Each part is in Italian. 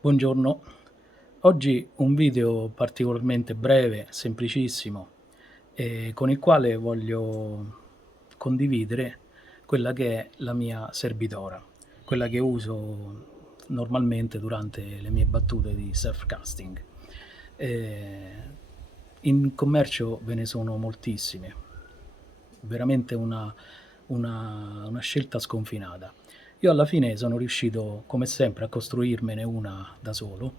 Buongiorno, oggi un video particolarmente breve, semplicissimo, con il quale voglio condividere quella che è la mia servidora, quella che uso normalmente durante le mie battute di self-casting. In commercio ve ne sono moltissime, veramente una scelta sconfinata. Io alla fine sono riuscito, come sempre, a costruirmene una da solo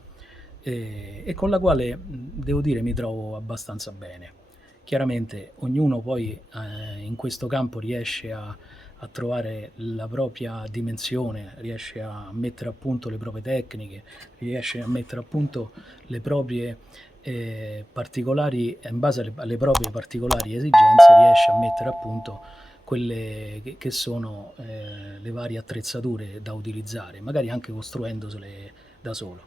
e con la quale, devo dire, mi trovo abbastanza bene. Chiaramente ognuno poi in questo campo riesce a trovare la propria dimensione, riesce a mettere a punto le proprie tecniche, riesce a mettere a punto le proprie particolari, in base alle proprie particolari esigenze, riesce a mettere a punto quelle che sono le varie attrezzature da utilizzare, magari anche costruendosele da solo.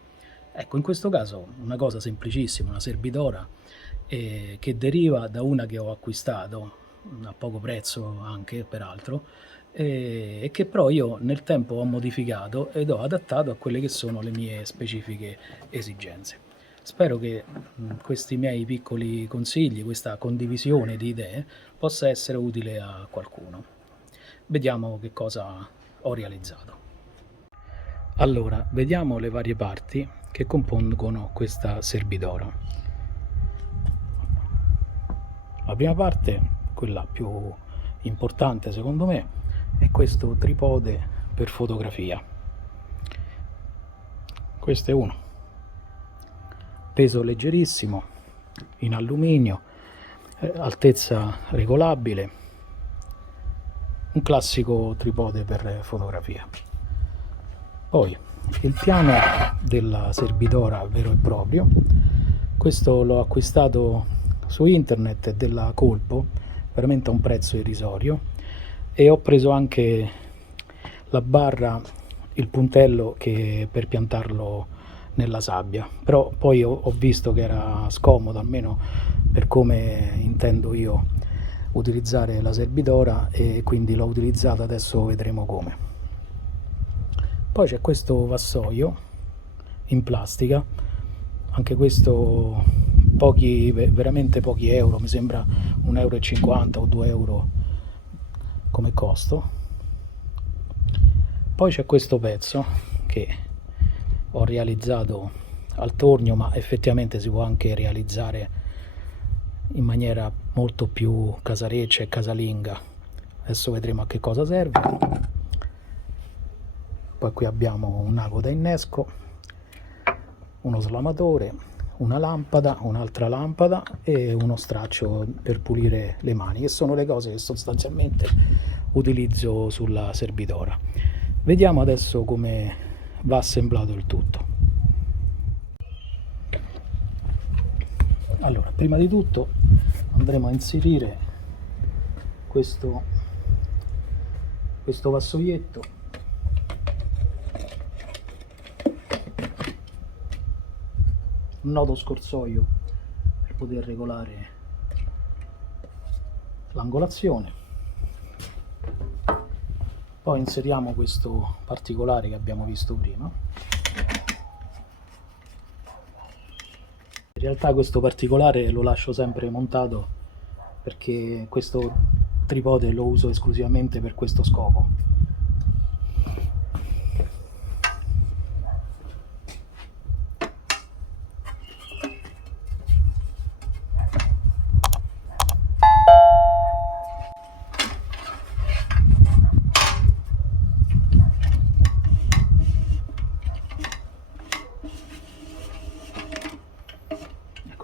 Ecco, in questo caso una cosa semplicissima, una servidora che deriva da una che ho acquistato a poco prezzo anche peraltro, e che però io nel tempo ho modificato ed ho adattato a quelle che sono le mie specifiche esigenze. Spero che questi miei piccoli consigli, questa condivisione di idee, possa essere utile a qualcuno. Vediamo che cosa ho realizzato. Allora, vediamo le varie parti che compongono questa servidora. La prima parte, quella più importante secondo me, è questo tripode per fotografia. Questo è uno. Peso leggerissimo, in alluminio, altezza regolabile, un classico tripode per fotografia. Poi il piano della servidora vero e proprio, questo l'ho acquistato su internet, è della Colpo, veramente a un prezzo irrisorio, e ho preso anche la barra, il puntello per piantarlo nella sabbia, però poi ho visto che era scomodo, almeno per come intendo io utilizzare la servidora, e quindi l'ho utilizzata, adesso vedremo come. Poi c'è questo vassoio in plastica, anche questo veramente pochi euro, mi sembra 1,50 euro o 2 euro come costo. Poi c'è questo pezzo che ho realizzato al tornio, ma effettivamente si può anche realizzare in maniera molto più casareccia e casalinga. Adesso vedremo a che cosa serve. Poi qui abbiamo un ago da innesco, uno slamatore, una lampada, un'altra lampada e uno straccio per pulire le mani, che sono le cose che sostanzialmente utilizzo sulla servidora. Vediamo adesso come va assemblato il tutto. Allora, prima di tutto andremo a inserire questo vassoietto un nodo scorsoio per poter regolare l'angolazione. Poi inseriamo questo particolare che abbiamo visto prima. In realtà questo particolare lo lascio sempre montato perché questo tripode lo uso esclusivamente per questo scopo.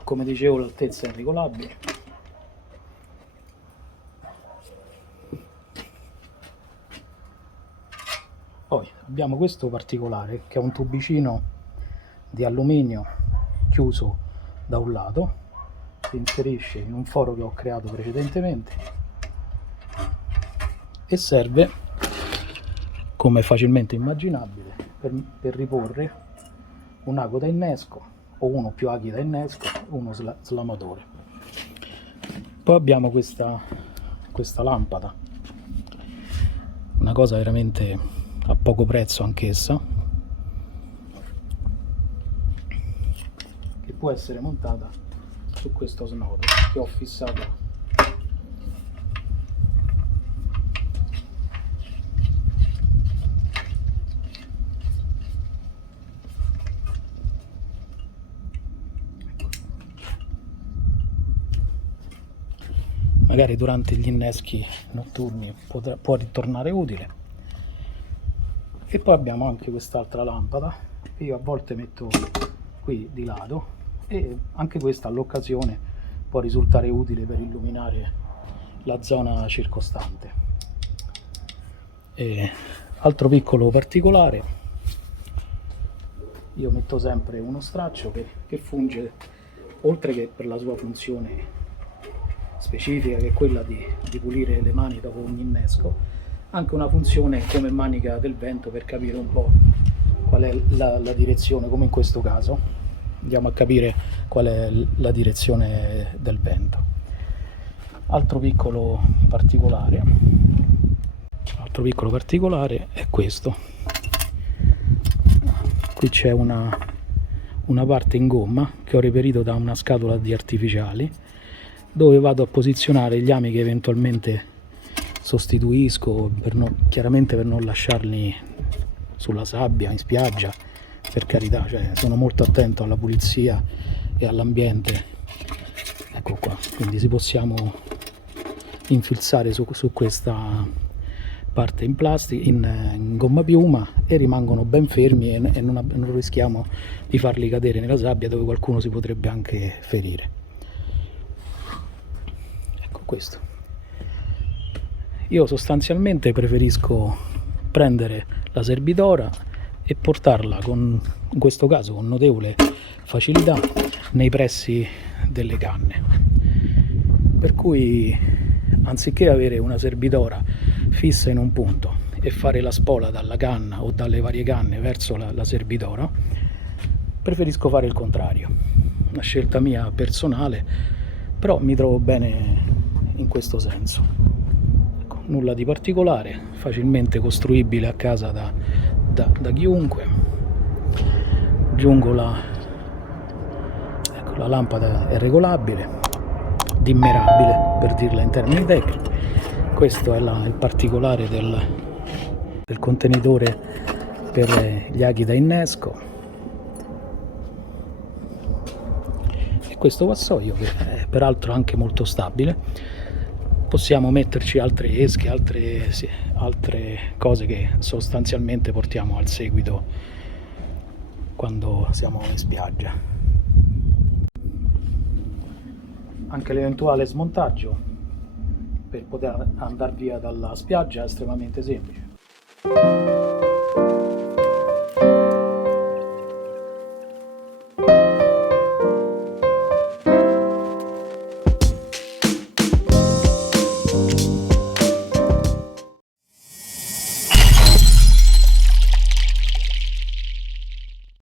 Come dicevo, l'altezza è regolabile. Poi abbiamo questo particolare che è un tubicino di alluminio chiuso da un lato, si inserisce in un foro che ho creato precedentemente e serve, come facilmente immaginabile, per riporre un ago da innesco o uno più aghi da innesco, uno slamatore. Poi abbiamo questa lampada, una cosa veramente a poco prezzo anch'essa, che può essere montata su questo snodo che ho fissato. Magari durante gli inneschi notturni può ritornare utile. E poi abbiamo anche quest'altra lampada che io a volte metto qui di lato, e anche questa all'occasione può risultare utile per illuminare la zona circostante. E altro piccolo particolare, io metto sempre uno straccio che funge, oltre che per la sua funzione specifica, che è quella di pulire le mani dopo ogni innesco, anche una funzione come manica del vento per capire un po' qual è la direzione, come in questo caso andiamo a capire qual è la direzione del vento. Altro piccolo particolare è questo. Qui c'è una parte in gomma che ho reperito da una scatola di artificiali, dove vado a posizionare gli ami che eventualmente sostituisco, chiaramente per non lasciarli sulla sabbia, in spiaggia, per carità, cioè sono molto attento alla pulizia e all'ambiente. Ecco qua, quindi si possiamo infilzare su questa parte in plastica, in gomma piuma, e rimangono ben fermi e non rischiamo di farli cadere nella sabbia, dove qualcuno si potrebbe anche ferire. Ecco questo. Io sostanzialmente preferisco prendere la serbitora e portarla, in questo caso con notevole facilità, nei pressi delle canne, per cui anziché avere una serbitora fissa in un punto e fare la spola dalla canna o dalle varie canne verso la serbitora, preferisco fare il contrario. Una scelta mia personale, però mi trovo bene in questo senso. Ecco, nulla di particolare, facilmente costruibile a casa da chiunque. Aggiungo la lampada è regolabile, dimmerabile per dirla in termini tecnici. Questo è il particolare del contenitore per gli aghi da innesco, e questo vassoio che è peraltro anche molto stabile. Possiamo metterci altre esche, altre cose che sostanzialmente portiamo al seguito quando siamo in spiaggia. Anche l'eventuale smontaggio per poter andare via dalla spiaggia è estremamente semplice.